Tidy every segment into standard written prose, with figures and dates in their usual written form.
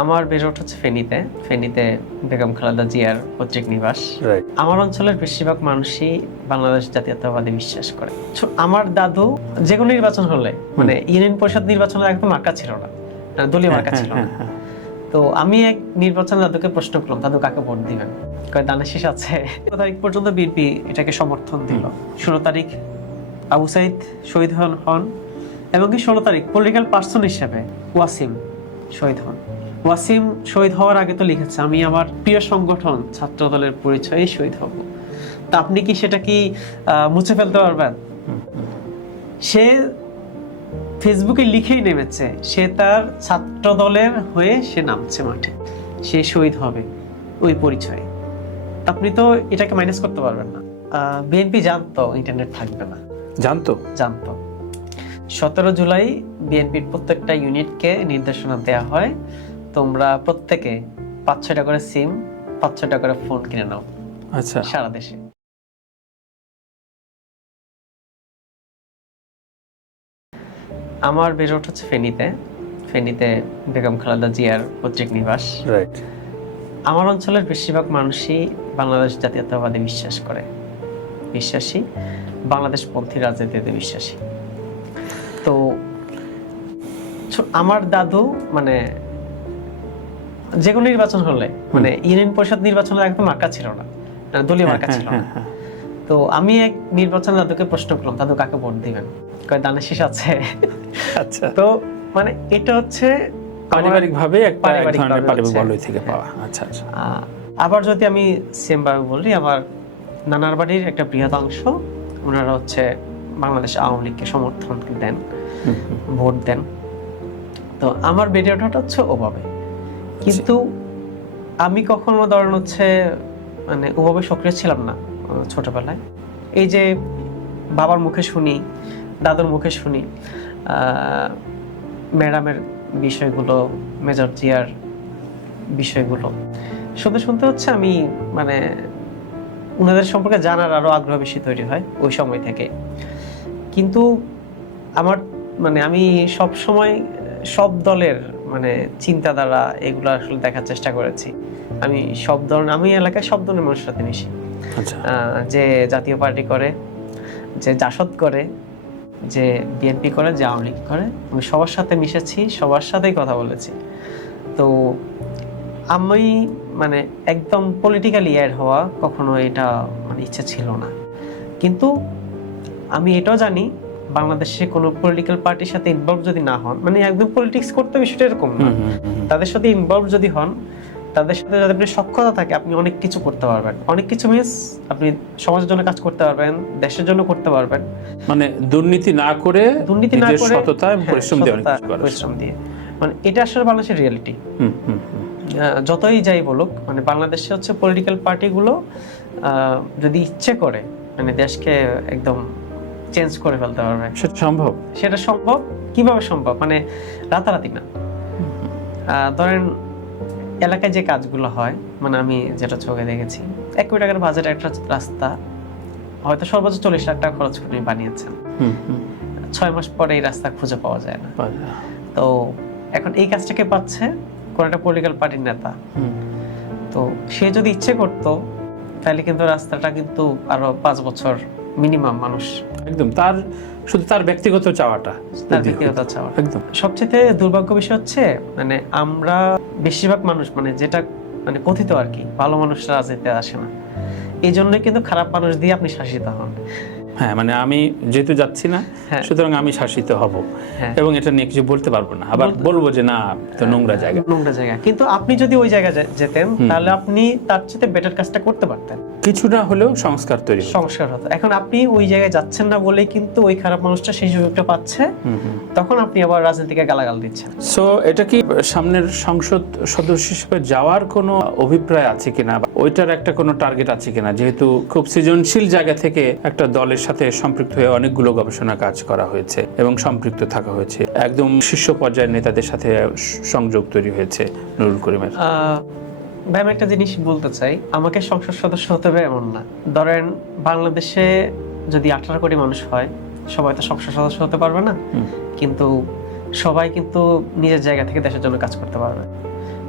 আমার বেড়ে ওঠা হচ্ছে ফেনীতে বেগম খালেদা জিয়ার পৈতৃক নিবাস। আমার অঞ্চলের বেশিরভাগ মানুষই বাংলাদেশ জাতীয়তাবাদী বিশ্বাস করে। আমার দাদু যে কোনো নির্বাচন হলে মানে ইউনিয়ন পরিষদ নির্বাচনের একদম মার্কা ছিল না, দলীয় মার্কা ছিল না। তো আমি এক নির্বাচন দাদুকে প্রশ্ন করলাম, দাদু কাকে ভোট দিবেন? কয় দানের শীষ আছে। 16 তারিখ পর্যন্ত বিএনপি এটাকে সমর্থন দিল। 16 তারিখ আবু সাইদ শহীদ হন এবং কি 16 তারিখ পলিটিক্যাল পার্সন হিসেবে ওয়াসিম শহীদ হন। ওয়াসিম শহীদ হওয়ার আগে তো লিখেছে, আমি আমার প্রিয় সংগঠন ছাত্র দলের পরিচয়ে শহীদ হব। তা আপনি কি সেটা কি মুছে ফেলতে পারবেন? সে ফেসবুকে লিখেই নেমেছে, সে তার ছাত্র দলের হয়ে সে নামছে মাঠে, সে শহীদ হবে ওই পরিচয়ে। আপনি তো এটাকে মাইনাস করতে পারবেন না। বিএনপি জানতো ইন্টারনেট থাকবে না, জানতো 17 জুলাই বিএনপির প্রত্যেকটা ইউনিটকে নির্দেশনা দেওয়া হয়, তোমরা প্রত্যেকে 5-6টা করে সিম 5-6টা করে ফোন কিনে নাও। আচ্ছা, সারা দেশে। আমার বেড়ে ওঠা হচ্ছে ফেনীতে বেগম খালেদা জিয়ার পৈতৃক নিবাস। আমার অঞ্চলের বেশিরভাগ মানুষই বাংলাদেশ জাতীয়তাবাদী বিশ্বাসী, বাংলাদেশ পন্থী রাজনীতিতে বিশ্বাসী। তো আমার দাদু মানে যে কোনো নির্বাচন হলে মানে ইউনিয়ন পরিষদ নির্বাচনের একদম মার্কা ছিল না, দলীয় মার্কা ছিল না। তো আমি এক নির্বাচন দাদুকে প্রশ্ন করলাম, দাদু কাকে ভোট দিবেন? কয় দানের শীষ আছে। আচ্ছা, তো মানে এটা হচ্ছে পারিবারিকভাবে একটা ধরনের পারিবারিক বলয় থেকে পাওয়া। আচ্ছা আচ্ছা। আবার যদি আমি সেম ভাবে বলি, আমার নানার বাড়ির একটা বৃহৎ অংশ ওনারা হচ্ছে বাংলাদেশ আওয়ামী লীগকে সমর্থন দেন, ভোট দেন। তো আমার বেড়ে ওঠাটা হচ্ছে ওভাবে, কিন্তু আমি কখনো ধরেন হচ্ছে মানে ওভাবে সক্রিয় ছিলাম না ছোটবেলায়। এই যে বাবার মুখে শুনি, দাদুর মুখে শুনি ম্যাডামের বিষয়গুলো, মেজর জিয়ার বিষয়গুলো শুনতে হচ্ছে আমি মানে ওনাদের সম্পর্কে জানার আরো আগ্রহ বেশি তৈরি হয় ওই সময় থেকে। কিন্তু আমার মানে আমি সব সময় সব দলের মানে চিন্তাধারা এগুলো আসলে দেখার চেষ্টা করেছি। আমি এলাকায় সব ধরনের মানুষের সাথে মিশি। যে জাতীয় পার্টি করে, যে জাসদ করে, যে বিএনপি করে, যে আওয়ামী লীগ করে, আমি সবার সাথে মিশেছি, সবার সাথেই কথা বলেছি। তো আমি মানে একদম পলিটিক্যালি অ্যাড হওয়া কখনো এটা মানে ইচ্ছা ছিল না। কিন্তু আমি এটাও জানি বাংলাদেশে কোনো পলিটিক্যাল পার্টির সাথে ইনভলভ যদি না হন, মানে একদম পলিটিক্স করতে বিষয়টা এরকম না, তাদের সাথে ইনভলভ যদি হন, তাদের সাথে যদি আপনি সক্ষমতা থাকে, আপনি অনেক কিছু করতে পারবেন। অনেক কিছু মিন্স আপনি সমাজের জন্য কাজ করতে পারবেন, দেশের জন্য করতে পারবেন। মানে দুর্নীতি না করে সততা এবং পরিশ্রম দিয়ে মানে এটা আসলে বাংলাদেশের রিয়েলিটি। যতই যাই বলুক, মানে বাংলাদেশে হচ্ছে পলিটিক্যাল পার্টিগুলো যদি ইচ্ছে করে মানে দেশকে একদম চেঞ্জ করে ফেলতে পারবে। সেটা সম্ভব। কিভাবে সম্ভব? মানে রাতারাতি না। ধরেন এলাকায় যে কাজগুলো হয়, মানে আমি যেটা চোখে দেখেছি, 1 কোটি টাকার বাজেট একটা রাস্তা হয়তো সর্বোচ্চ 40 লাখ টাকা খরচ করে বানিয়েছেন, 6 মাস পরে এই রাস্তা খুঁজে পাওয়া যায় না। তো এখন এই কাজটাকে পাচ্ছে কোন একটা পলিটিক্যাল পার্টির নেতা। তো সে যদি ইচ্ছে করতো তাহলে কিন্তু রাস্তাটা কিন্তু আরো 5 বছর মিনিমাম মানুষ একদম শুধু তার ব্যক্তিগত চাওয়াটা একদম। সবচেয়ে দুর্ভাগ্য বিষয় হচ্ছে মানে আমরা বেশিরভাগ মানুষ মানে যেটা মানে কথিত আর কি, ভালো মানুষরা রাজনীতিতে আসে না, এই জন্য কিন্তু খারাপ মানুষ দিয়ে আপনি শাসিত হন। হ্যাঁ, মানে আমি যেহেতু যাচ্ছি না সুতরাং আমি শাসিত হব এবং এটা নিয়ে কিছু বলতে পারবো না, আবার বলবো যে না তো নোংরা জায়গা। কিন্তু আপনি যদি ওই জায়গায় যেতেন তাহলে আপনি তার চেয়ে বেটার কাজটা করতে পারতেন, কিছুটা হলেও সংস্কার হতো। এখন আপনি ওই জায়গায় যাচ্ছেন না বলেই কিন্তু ওই খারাপ মানুষটা সেই সুযোগটা পাচ্ছে, তখন আপনি আবার রাজনীতিকে গালাগাল দিচ্ছেন। সো এটা কি সামনের সংসদ সদস্য হিসেবে যাওয়ার কোনো অভিপ্রায় আছে কিনা, ওইটার একটা কোনো টার্গেট আছে কিনা? যেহেতু খুব সৃজনশীল জায়গা থেকে একটা দলের সাথে সম্পৃক্ত হয়ে অনেকগুলো গবেষণা কাজ করা হয়েছে এবং সম্পৃক্ত থাকা হয়েছে, একদম শীর্ষ পর্যায়ের নেতাদের সাথে সংযোগ তৈরি হয়েছে নুরুল করিমের। ভাই আমি একটা জিনিস বলতে চাই, আমাকে সংসদ সদস্য হতে হবে এমন না। ধরেন বাংলাদেশে যদি 18 কোটি মানুষ হয়, সবাই তো সংসদ সদস্য হতে পারবে না, কিন্তু সবাই কিন্তু নিজের জায়গা থেকে দেশের জন্য কাজ করতে পারবে।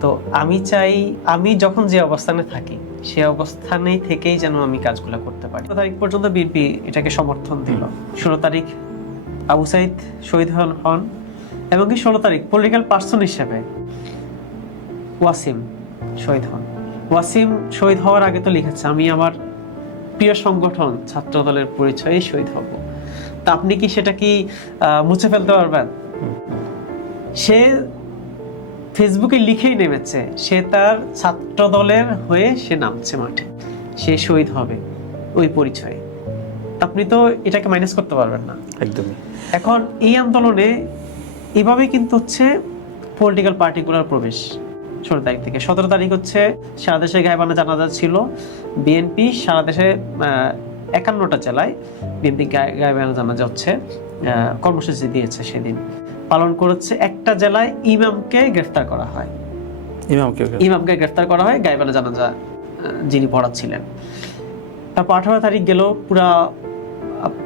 তো আমি চাই আমি যখন যে অবস্থানে থাকি সেই অবস্থানে থেকেই যেন আমি কাজগুলো করতে পারি। 16 তারিখ পর্যন্ত বিএনপি এটাকে সমর্থন দিল। 16 তারিখ আবু সাইদ শহীদ হন এবং কি 16 তারিখ পলিটিক্যাল পার্সন হিসেবে ওয়াসিম শহীদ হন। ওয়াসিম শহীদ হওয়ার আগে তো লিখেছে আমি আমার প্রিয় সংগঠন ছাত্র দলের পরিচয়ে শহীদ হব। তা আপনি কি সেটা কি মুছে ফেলতে পারবেন? সে ফেসবুকে লিখেই নেমেছে, সে তার ছাত্র দলের হয়ে সে নামছে মাঠে, সে শহীদ হবে ওই পরিচয়ে। আপনি তো এটাকে মাইনাস করতে পারবেন না একদমই। এখন এই আন্দোলনে এভাবে কিন্তু হচ্ছে পলিটিক্যাল পার্টিকুলার প্রবেশ 16 তারিখ থেকে। 17 তারিখ হচ্ছে সারা দেশে গায়েবানা জানাজা ছিল। বিএনপি সারা দেশে 51টা জেলায় বিএনপি গায়েবানা জানাজা হচ্ছে কর্মসূচি দিয়েছে, সেদিন পালন করেছে। একটা জেলায় ইমামকে গ্রেফতার করা হয়, ইমামকে গ্রেফতার করা হয় গায়েবানা জানাজা যিনি পড়াচ্ছিলেন। তারপর 18 তারিখ গেল পুরা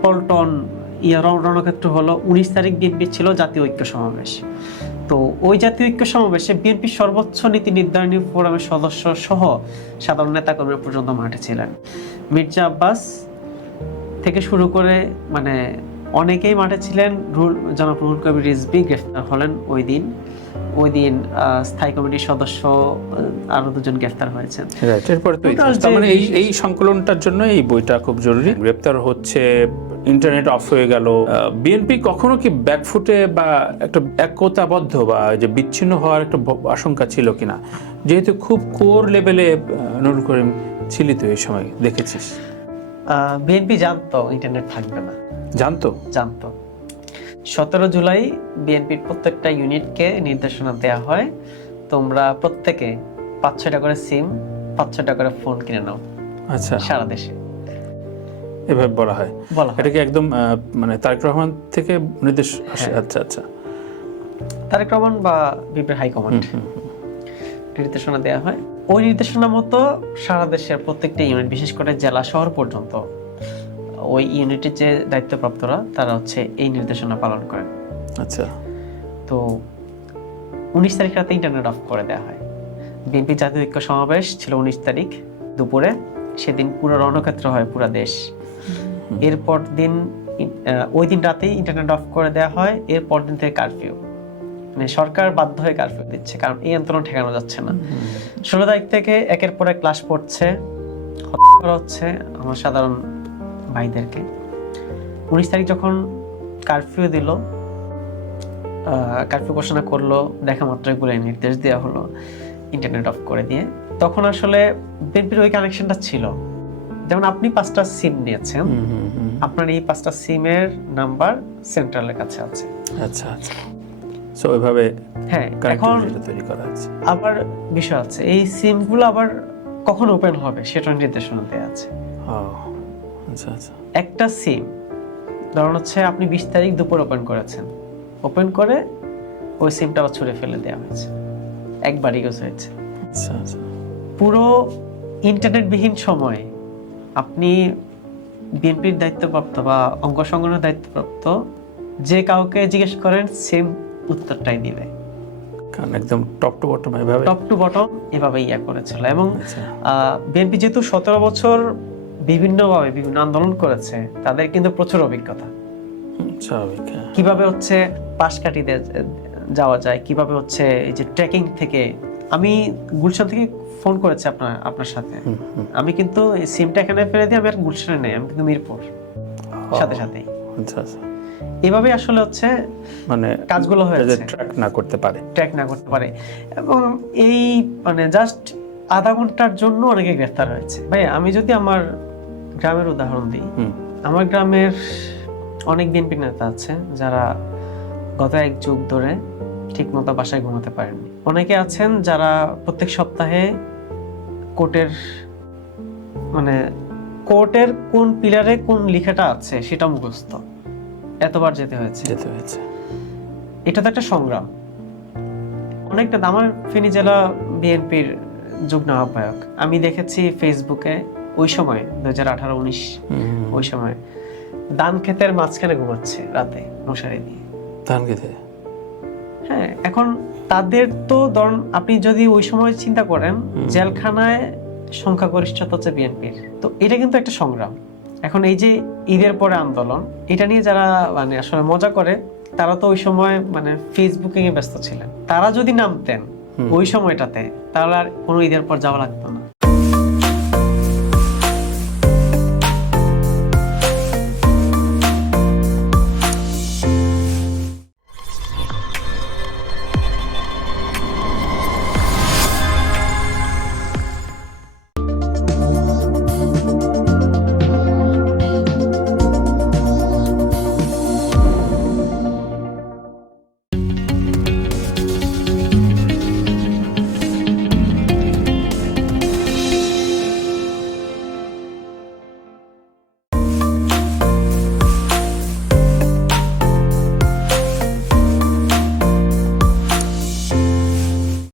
পল্টন রণক্ষেত্র হলো। 19 তারিখ বিএনপি ছিল জাতীয় ঐক্য সমাবেশ। তো ওই জাতীয় ঐক্য সমাবেশে বিএনপির সর্বোচ্চ নীতি নির্ধারণী ফোরামের সদস্য সহ সাধারণ নেতাকর্মী পর্যন্ত মাঠে ছিলেন। মির্জা আব্বাস থেকে শুরু করে মানে অনেকেই মাঠে ছিলেন। জনাব রুহুল কবির রিজভী গ্রেফতার হলেন ওই দিন। স্থায়ী কমিটির সদস্য আরো 2 জন গ্রেফতার হয়েছেন। এরপরে তো মানে এই সংকলনটার জন্য এই বইটা খুব জরুরি। গ্রেফতার হচ্ছে, ইন্টারনেট অফ হয়ে গেল। বিএনপি কখনো কি ব্যাকফুটে বা একটা একতাবদ্ধ বা যে বিচ্ছিন্ন হওয়ার একটা আশঙ্কা ছিল কিনা? যেহেতু খুব কোর লেভেলে নুরুল করিম ছিলি তো এই সময়, দেখেছিস। বিএনপি জানতো ইন্টারনেট থাকবে না, জানতো। 17 জুলাই বিএনপির প্রত্যেকটা ইউনিটকে নির্দেশনা দেওয়া হয়, তোমরা প্রত্যেকে 5-6টা করে সিম, 5-6টা করে ফোন কিনে নাও। আচ্ছা, সারা দেশে এভাবে বলা হয়। এটা কি একদম মানে তারেক রহমান থেকে নির্দেশ আসে? আচ্ছা আচ্ছা, তারেক রহমান বা বিপির হাইকমান্ড নির্দেশনা দেওয়া হয়। ওই নির্দেশনা মতো সারা দেশের প্রত্যেকটা ইউনিট, বিশেষ করে জেলা শহর পর্যন্ত ওই ইউনিটের যে দায়িত্বপ্রাপ্তরা তারা হচ্ছে এই নির্দেশনা পালন করেন। আচ্ছা, তো 19 তারিখ রাতে ইন্টারনেট অফ করে দেওয়া হয়। বিএনপি জাতীয় ঐক্য সমাবেশ ছিল 19 তারিখ দুপুরে। সেদিন পুরো রণক্ষেত্র হয় পুরো দেশ। এরপর দিন ওই দিন রাতেই ইন্টারনেট অফ করে দেওয়া হয়। এরপর দিন থেকে কারফিউ, মানে সরকার বাধ্য হয়ে কারফিউ দিচ্ছে, কারণ এই আন্দোলন ঠেকানো যাচ্ছে না। 16 তারিখ থেকে একের পর এক ক্লাস পড়ছে, হত্যা করা হচ্ছে আমার সাধারণ ভাইদেরকে। 19 তারিখ যখন কারফিউ দিল, কারফিউ ঘোষণা করলো, দেখা মাত্রই বলে নির্দেশ দেওয়া হলো ইন্টারনেট অফ করে দিয়ে। তখন আসলে বিএনপির ওই কানেকশনটা ছিল, যেমন আপনি 5টা সিম নিয়েছেন, আপনার এই 5টা সিমের নাম্বার সেন্ট্রালের কাছে আছে। আচ্ছা আচ্ছা, সো ওইভাবে হ্যাঁ। এখন তৈরি করা আছে। আবার বিষয় আছে, এই সিমগুলো আবার কখন ওপেন হবে সেটা নির্দেশনা দেওয়া আছে। আচ্ছা আচ্ছা, একটা সিম ধরুন হচ্ছে আপনি 20 তারিখ দুপুর ওপেন করেছেন, ওপেন করে ওই সিমটা আবার ছুঁড়ে ফেলে দেওয়া হয়েছে, একবারই ইউজ হয়েছে। আচ্ছা আচ্ছা, পুরো ইন্টারনেটবিহীন সময় আপনি বিএনপির দায়িত্বপ্রাপ্ত বা অঙ্গ সংগঠনের দায়িত্বপ্রাপ্ত যে কাউকে জিজ্ঞেস করেন সেম উত্তরটাই দিবে, কারণ একদম টপ টু বটম এভাবে এভাবেই করেছিল। এবং বিএনপি যেহেতু 17 বছর বিভিন্নভাবে বিভিন্ন আন্দোলন করেছে, তাদের কিন্তু প্রচুর অভিজ্ঞতা। কিভাবে হচ্ছে পাশ কাটিয়ে যাওয়া যায়, কিভাবে হচ্ছে এই যে ট্রেকিং থেকে, আমি গুলশান থেকে ফোন করেছি আপনার সাথে, আমি কিন্তু এই সিমটা এখানে ফেলে দিয়ে আমি আর গুলশানে নেই, আমি কিন্তু মিরপুর সাথে সাথেই। আচ্ছা আচ্ছা, এভাবে আসলে হচ্ছে মানে কাজগুলো হয়েছে, ট্র্যাক না করতে পারে। এবং এই মানে জাস্ট আধা ঘন্টার জন্য অনেকে গ্রেফতার হয়েছে। ভাই আমি যদি আমার গ্রামের উদাহরণ দিই, আমার গ্রামের অনেক বিএনপি নেতা আছে যারা গত 1 যুগ ধরে ঠিক মতো বাসায় ঘুমাতে পারেননি। অনেকে আছেন যারা প্রত্যেক সপ্তাহে কোর্টের কোন পিলারে কোন লেখাটা আছে সেটা মুখস্থ, এতবার যেতে হয়েছে। এটা তো একটা সংগ্রাম। অনেকটা আমার ফেনী জেলা বিএনপির যুগ্ম আহ্বায়ক, আমি দেখেছি ফেসবুকে ওই সময় 2018-19 ওই সময় ধান ক্ষেতের মাঝখানে ঘুমাচ্ছে রাতে মশারি দিয়ে। ধান খেতে? হ্যাঁ, এখন তাদের তো ধরুন আপনি যদি ওই সময় চিন্তা করেন জেলখানায় সংখ্যাগরিষ্ঠতা হচ্ছে বিএনপির, তো এটা কিন্তু একটা সংগ্রাম। এখন এই যে ঈদের পরে আন্দোলন, এটা নিয়ে যারা মানে আসলে মজা করে, তারা তো ওই সময় মানে ফেসবুকে ব্যস্ত ছিলেন। তারা যদি নামতেন ওই সময়টাতে, তাহলে আর কোনো ঈদের পর যাওয়া লাগতো না।